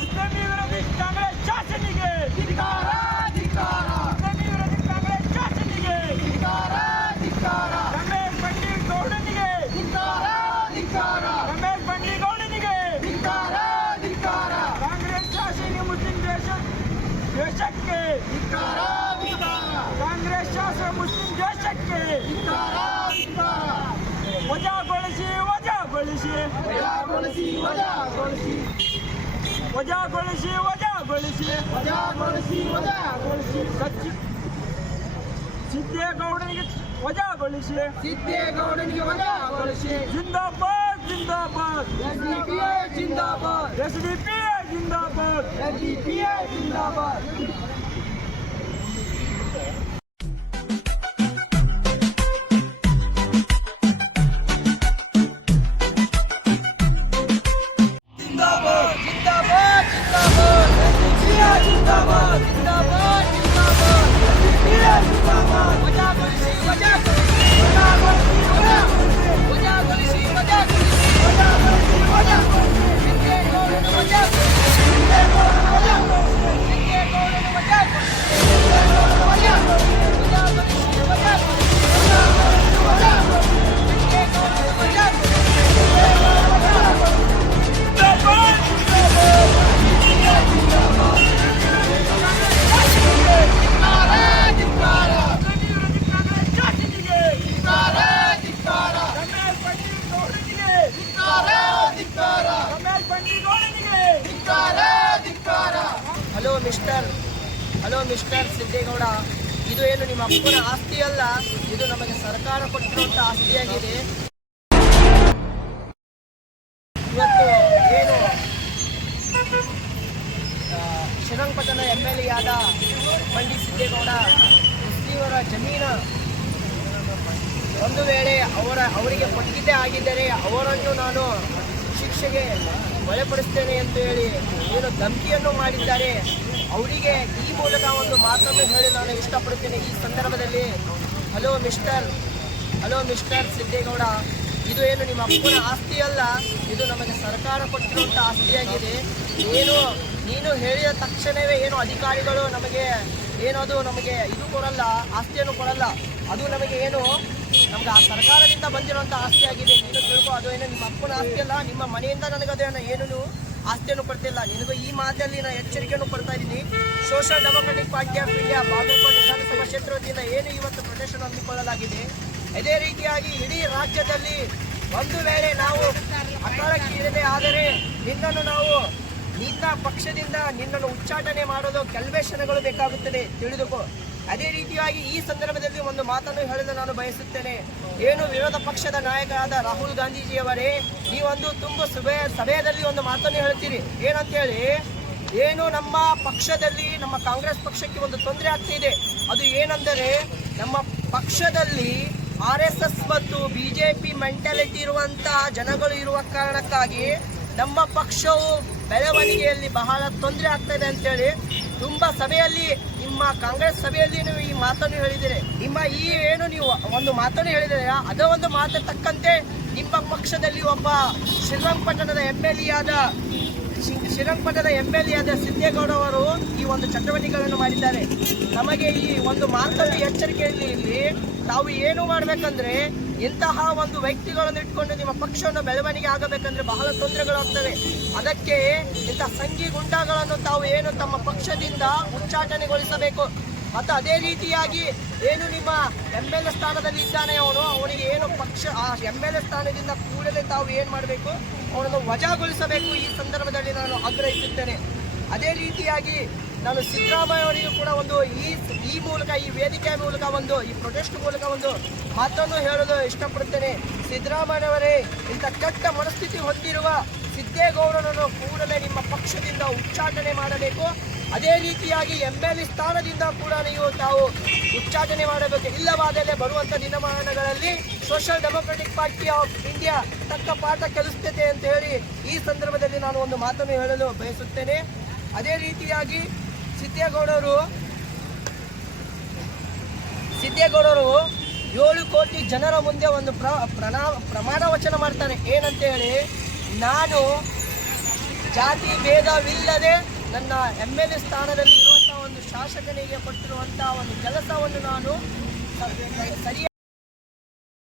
ಇಸ್ಲಾಮಿ ವಿರೋಧಿ ಕಾಂಗ್ರೆಸ್ ಶಾಸನಿಗೆ ಇಸ್ಲಾಮಿ ವಿರೋಧಿ ಕಾಂಗ್ರೆಸ್ ಶಾಸನಿಗೆ ರಮೇಶ್ ಬಂಡಿಗೌಡನಿಗೆ ರಮೇಶ್ ಬಂಡಿಗೌಡನಿಗೆ ಕಾಂಗ್ರೆಸ್ ಶಾಸನ ಮುಸ್ಲಿಂ ದೇಶ ದೇಶಕ್ಕೆ ವಜಾಗೊಳಿಸಿ ವಜಾಗೊಳಿಸಿ ವಜಾಗೊಳಿಸಿ ಸಚ್ಚಿ ಸಿದ್ದೇಗೌಡನಿಗೆ ವಜಾಗೊಳಿಸಿ ಸಿದ್ದೇಗೌಡನಿಗೆ ವಜಾಗೊಳಿಸಿ ಜಿಂದಾಬಾದ್ ಜಿಂದಾಬಾದ್ ಜಿಂದಾಬಾದ್ ಎಸ್ ಡಿ ಪಿ ಜಿಂದಾಬಾದ್ ಎಸ್ಡಿಪಿಐ ಜಿಂದಾಬಾದ್ ಜಿಂದಾಬಾದ್ hello mister. Hello mister Siddegowda. ಇದು ಏನು ನಿಮ್ಮ ಅಪ್ಪನ ಆಸ್ತಿ ಅಲ್ಲ? ಇದು ನಮಗೆ ಸರ್ಕಾರ ಕೊಟ್ಟಿರುವಂತ ಆಸ್ತಿಯಾಗಿದೆ. ಇವತ್ತು ಏನು ಶ್ರೀರಂಗಪಟ್ಟಣ ಎಂ ಎಲ್ ಎ ಆದ ಬಂಡಿ ಸಿದ್ದೇಗೌಡ ಮುಸ್ಲಿಮರ ಜಮೀನು ಒಂದು ವೇಳೆ ಅವರ, ಅವರಿಗೆ ಕೊಟ್ಟಿದ್ದೇ ಆಗಿದ್ದರೆ ಅವರನ್ನು ನಾನು ಶಿಕ್ಷೆಗೆ ಒಳಪಡಿಸ್ತೇನೆ ಅಂತ ಹೇಳಿ ಏನು ಧಮಕಿಯನ್ನು ಮಾಡಿದ್ದಾರೆ. ಅವರಿಗೆ ಈ ಮೂಲಕ ಒಂದು ಮಾತನ್ನು ಹೇಳಿ ನಾನು ಇಷ್ಟಪಡುತ್ತೇನೆ. ಈ ಸಂದರ್ಭದಲ್ಲಿ, hello mister hello mister Siddegowda, ಇದು ಏನು ನಿಮ್ಮ ಅಪ್ಪನ ಆಸ್ತಿ ಅಲ್ಲ? ಇದು ನಮಗೆ ಸರ್ಕಾರ ಕೊಟ್ಟಿರುವಂಥ ಆಸ್ತಿಯಾಗಿದೆ. ಏನು ನೀನು ಹೇಳಿದ ತಕ್ಷಣವೇ ಏನು ಅಧಿಕಾರಿಗಳು ನಮಗೆ ಏನದು ನಮಗೆ ಇದು ಕೊಡಲ್ಲ, ಆಸ್ತಿಯನ್ನು ಕೊಡಲ್ಲ. ಅದು ನಮಗೆ ಏನು ನಮ್ಗೆ ಆ ಸರ್ಕಾರದಿಂದ ಬಂದಿರುವಂಥ ಆಸ್ತಿ ಆಗಿದೆ. ನೀನು ತಿಳ್ಕೊ, ಅದು ಏನೋ ನಿಮ್ಮ ಅಪ್ಪನ ಆಸ್ತಿ ಅಲ್ಲ, ನಿಮ್ಮ ಮನೆಯಿಂದ ನನಗೆ ಅದೇನು ಏನು ಆಸ್ತಿಯನ್ನು ಕೊಡ್ತಿಲ್ಲ. ನಿನಗೂ ಈ ಮಾತಲ್ಲಿ ನಾನು ಎಚ್ಚರಿಕೆಯನ್ನು ಕೊಡ್ತಾ ಇದ್ದೀನಿ. Social democratic party of India Bagalkot ವಿಧಾನಸಭಾ ಕ್ಷೇತ್ರದಿಂದ ಏನು ಇವತ್ತು ಪ್ರದರ್ಶನ ಹಮ್ಮಿಕೊಳ್ಳಲಾಗಿದೆ. ಅದೇ ರೀತಿಯಾಗಿ ಇಡೀ ರಾಜ್ಯದಲ್ಲಿ ಒಂದು ವೇಳೆ ನಾವು ಅಕಾಲಕ್ಕೆ ಆದರೆ ನಿನ್ನನ್ನು ನಾವು ನಿನ್ನ ಪಕ್ಷದಿಂದ ನಿನ್ನನ್ನು ಉಚ್ಚಾಟನೆ ಮಾಡೋದು ಕೆಲವೇ ಬೇಕಾಗುತ್ತದೆ. ತಿಳಿದುಕೋ. ಅದೇ ರೀತಿಯಾಗಿ ಈ ಸಂದರ್ಭದಲ್ಲಿ ಒಂದು ಮಾತನ್ನು ಹೇಳಲು ನಾನು ಬಯಸುತ್ತೇನೆ. ಏನು ವಿರೋಧ ಪಕ್ಷದ ನಾಯಕರಾದ ರಾಹುಲ್ ಗಾಂಧೀಜಿಯವರೇ ನೀವೊಂದು ತುಂಬ ಸಭೆ, ಸಭೆಯಲ್ಲಿ ಒಂದು ಮಾತನ್ನು ಹೇಳ್ತೀರಿ ಏನಂತೇಳಿ, ಏನು ನಮ್ಮ ಪಕ್ಷದಲ್ಲಿ, ನಮ್ಮ ಕಾಂಗ್ರೆಸ್ ಪಕ್ಷಕ್ಕೆ ಒಂದು ತೊಂದರೆ ಆಗ್ತಿದೆ. ಅದು ಏನೆಂದರೆ, ನಮ್ಮ ಪಕ್ಷದಲ್ಲಿ ಆರ್ ಎಸ್ ಎಸ್ ಮತ್ತು ಬಿಜೆಪಿ ಮೆಂಟಾಲಿಟಿ ಇರುವಂತಹ ಜನಗಳು ಇರುವ ಕಾರಣಕ್ಕಾಗಿ ನಮ್ಮ ಪಕ್ಷವು ಬೆಳವಣಿಗೆಯಲ್ಲಿ ಬಹಳ ತೊಂದರೆ ಆಗ್ತದೆ ಅಂತೇಳಿ ತುಂಬಾ ಸಭೆಯಲ್ಲಿ, ನಿಮ್ಮ ಕಾಂಗ್ರೆಸ್ ಸಭೆಯಲ್ಲಿ ನೀವು ಈ ಮಾತನ್ನು ಹೇಳಿದಿರಿ ನಿಮ್ಮ ಈ ಏನು ನೀವು ಒಂದು ಮಾತನ್ನು ಹೇಳಿದರೆ ಅದೇ ಒಂದು ಮಾತು ತಕ್ಕಂತೆ ನಿಮ್ಮ ಪಕ್ಷದಲ್ಲಿ ಒಬ್ಬ ಶ್ರೀರಂಗಪಟ್ಟಣದ ಎಂ ಎಲ್ ಎ ಆದ ಶ್ರೀರಂಗಪಟ್ಟಣದ ಎಂ ಎಲ್ ಎ ಆದ ಸಿದ್ದೇಗೌಡ ಅವರು ಈ ಒಂದು ಚಟುವಟಿಕೆಗಳನ್ನು ಮಾಡಿದ್ದಾರೆ. ನಮಗೆ ಈ ಒಂದು ಮಾರ್ಗದ ಎಚ್ಚರಿಕೆಯಲ್ಲಿ ಇಲ್ಲಿ ತಾವು ಏನು ಮಾಡಬೇಕಂದ್ರೆ ಇಂತಹ ಒಂದು ವ್ಯಕ್ತಿಗಳನ್ನು ಇಟ್ಕೊಂಡು ನಿಮ್ಮ ಪಕ್ಷವನ್ನು ಬೆಳವಣಿಗೆ ಆಗಬೇಕಂದ್ರೆ ಬಹಳ ತೊಂದರೆಗಳಾಗ್ತವೆ. ಅದಕ್ಕೆ ಇಂತಹ ಸಂಘಿ ಗುಂಡಾಗಳನ್ನು ತಾವು ಏನು ತಮ್ಮ ಪಕ್ಷದಿಂದ ಉಚ್ಚಾಟನೆಗೊಳಿಸಬೇಕು. ಮತ್ತು ಅದೇ ರೀತಿಯಾಗಿ ಏನು ನಿಮ್ಮ ಎಂ ಎಲ್ ಎ ಸ್ಥಾನದಲ್ಲಿ ಇದ್ದಾನೆ ಅವನು, ಅವನಿಗೆ ಏನು ಪಕ್ಷ, ಆ ಎಂ ಎಲ್ ಎ ಸ್ಥಾನದಿಂದ ಕೂಡಲೇ ತಾವು ಏನು ಮಾಡಬೇಕು? ಅವನನ್ನು ವಜಾಗೊಳಿಸಬೇಕು. ಈ ಸಂದರ್ಭದಲ್ಲಿ ನಾನು ಆಗ್ರಹಿಸುತ್ತೇನೆ. ಅದೇ ರೀತಿಯಾಗಿ ನಾನು ಸಿದ್ದರಾಮಯ್ಯ ಅವರಿಗೂ ಕೂಡ ಒಂದು ಈ ಈ ಮೂಲಕ, ಈ ವೇದಿಕೆಯ ಮೂಲಕ ಒಂದು, ಈ ಪ್ರೊಟೆಸ್ಟ್ ಮೂಲಕ ಒಂದು ಮಾತನ್ನು ಹೇಳಲು ಇಷ್ಟಪಡುತ್ತೇನೆ. ಸಿದ್ದರಾಮಯ್ಯವರೇ ಇಂಥ ಕೆಟ್ಟ ಮನಸ್ಥಿತಿ ಹೊಂದಿರುವ ಸಿದ್ದೇಗೌಡರನ್ನು ಕೂಡಲೇ ನಿಮ್ಮ ಪಕ್ಷದಿಂದ ಉಚ್ಚಾಟನೆ ಮಾಡಬೇಕು. ಅದೇ ರೀತಿಯಾಗಿ ಎಂ ಎಲ್ ಎ ಸ್ಥಾನದಿಂದ ಕೂಡ ನೀವು ತಾವು ಉಚ್ಚಾಟನೆ ಮಾಡಬೇಕು. ಇಲ್ಲವಾದಲ್ಲೇ ಬರುವಂಥ ದಿನಮಾನಗಳಲ್ಲಿ social democratic party of India ತಕ್ಕ ಪಾಠ ಕಲಿಸ್ತದೆ ಅಂತ ಹೇಳಿ ಈ ಸಂದರ್ಭದಲ್ಲಿ ನಾನು ಒಂದು ಮಾತನ್ನು ಹೇಳಲು ಬಯಸುತ್ತೇನೆ. ಅದೇ ರೀತಿಯಾಗಿ ಸಿದ್ದೇಗೌಡರು ಸಿದ್ದೇಗೌಡರು ಏಳು ಕೋಟಿ ಜನರ ಮುಂದೆ ಒಂದು ಪ್ರ ಪ್ರಣಾ ಪ್ರಮಾಣ ವಚನ ಮಾಡ್ತಾರೆ ಏನಂತ ಹೇಳಿ, ನಾನು ಜಾತಿ ಭೇದವಿಲ್ಲದೆ ನನ್ನ ಎಂ ಎಲ್ ಎ ಸ್ಥಾನದಲ್ಲಿ ಇರುವಂತಹ ಒಂದು ಶಾಸಕನಿಗೆ ಕೊಟ್ಟಿರುವಂತಹ ಒಂದು ಕೆಲಸವನ್ನು ನಾನು ಸರಿಯಾಗಿ